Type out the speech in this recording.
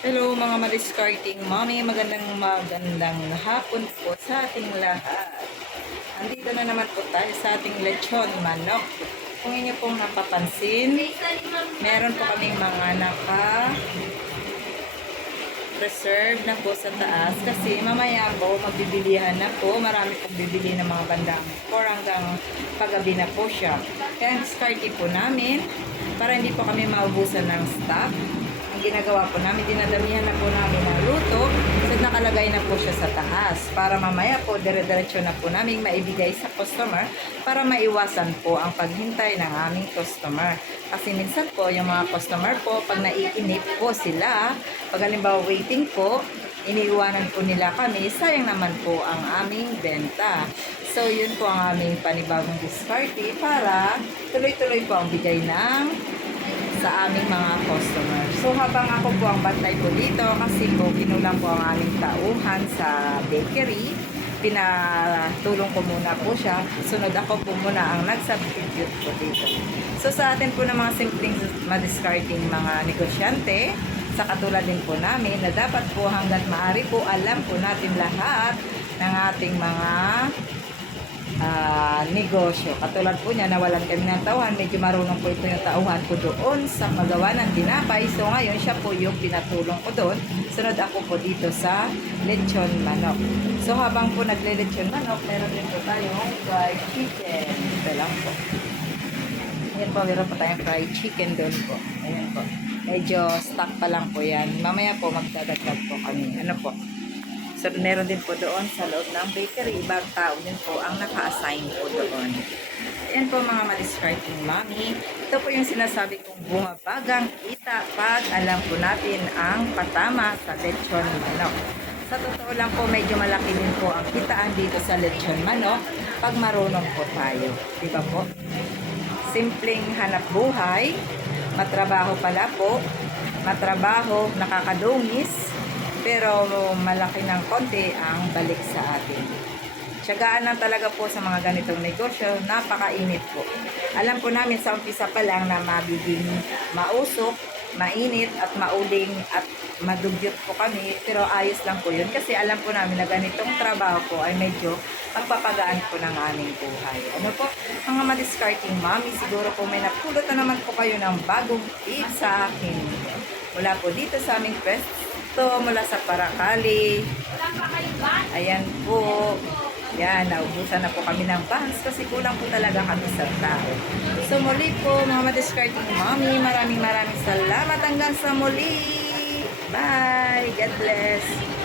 Hello mga madiscarding mommy, magandang hapon po sa ating lahat. Andito na naman po tayo sa ating lechon manok. Kung inyo pong napapansin, meron po kaming mga naka-reserve na po sa taas kasi mamaya po magbibilihan na po. Marami pong bibili ng mga bandang 4 hanggang paggabi na po siya. Kaya discarding po namin para hindi po kami maubusan ng stock. Ginagawa po namin, dinadamihan na po namin ng luto so nakalagay na po siya sa taas para mamaya po dire-diretso na po namin maibigay sa customer para maiwasan po ang paghintay ng aming customer. Kasi minsan po yung mga customer po pag naiinip po sila, pag halimbawa waiting po, iniiwanan po nila kami, sayang naman po ang aming benta. So yun po ang aming panibagong discarte para tuloy-tuloy po ang bigay ng sa aming mga customer. So habang ako po ang bantay po dito kasi po kinulang po ang aming tauhan sa bakery, pinatulong ko muna po siya. Sunod ako po muna ang nag-substitute po dito. So sa atin po ng mga simpleng madiscarding mga negosyante, sa katulad din po namin na dapat po hanggat maaari po alam po natin lahat ng ating mga negosyo. Katulad po niya, nawalan kami ng tauhan. Medyo marunong po ito yung tauhan ko doon sa paggawa ng tinapay. So ngayon, siya po yung pinatulong ko doon. Sunod ako po dito sa lechon manok. So habang po nagle-lechon manok, meron din po tayong fried chicken. Ito lang po. Ayan po, meron po tayong fried chicken doon po. Ayan po. Medyo stock pa lang po yan. Mamaya po magdadagdag po kami. Ano po? So, meron din po doon sa loob ng bakery. Ibang tao din po ang naka-assign po doon. Ayan po mga madiscarding mommy. Ito po yung sinasabi kong bumabagang kita pag alam po natin ang patama sa lechon manok. Sa totoo lang po, medyo malaki din po ang kitaan dito sa lechon manok pag marunong po tayo. Diba po? Simpleng hanap buhay, matrabaho pala po, matrabaho, nakakadungis, pero malaki ng konti ang balik sa atin. Tiyagaan lang talaga po sa mga ganitong negosyo, napakainit po. Alam po namin sa umpisa pa lang na mabiging mausok, mainit at mauling at madugyot po kami, pero ayos lang po yun kasi alam po namin na ganitong trabaho po ay medyo magpapagaan po ng aming buhay. Ano po, mga madiscarding mommy, siguro po may napulot na naman po kayo ng bagong tip sa akin. Mula po dito sa aming pwesto, mula sa Paracali. Ayan po. Yan, naubusan na po kami ng buns kasi kulang po talaga kami sa tao. So muli po mga madiscarding mommy, maraming salamat hanggang sa muli. Bye! God bless!